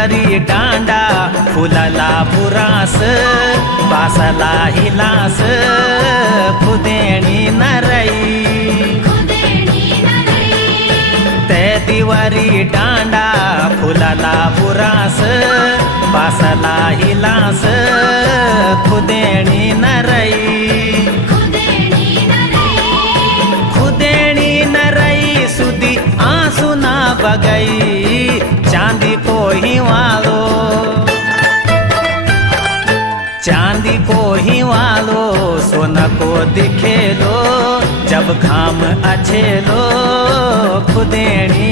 दिवारी डांडा फुलाला बुरास बासला हिलास खुदेणी नरई ते दिवारी डांडा फुलाला बुरास बासला हिलास खुदेणी नरई खुदेणी नरई सुधी आंसू ना बगई चांदी को ही वालो चांदी को ही वालो सोना को दिखेलो जब घाम अच्छेलो खुदेणी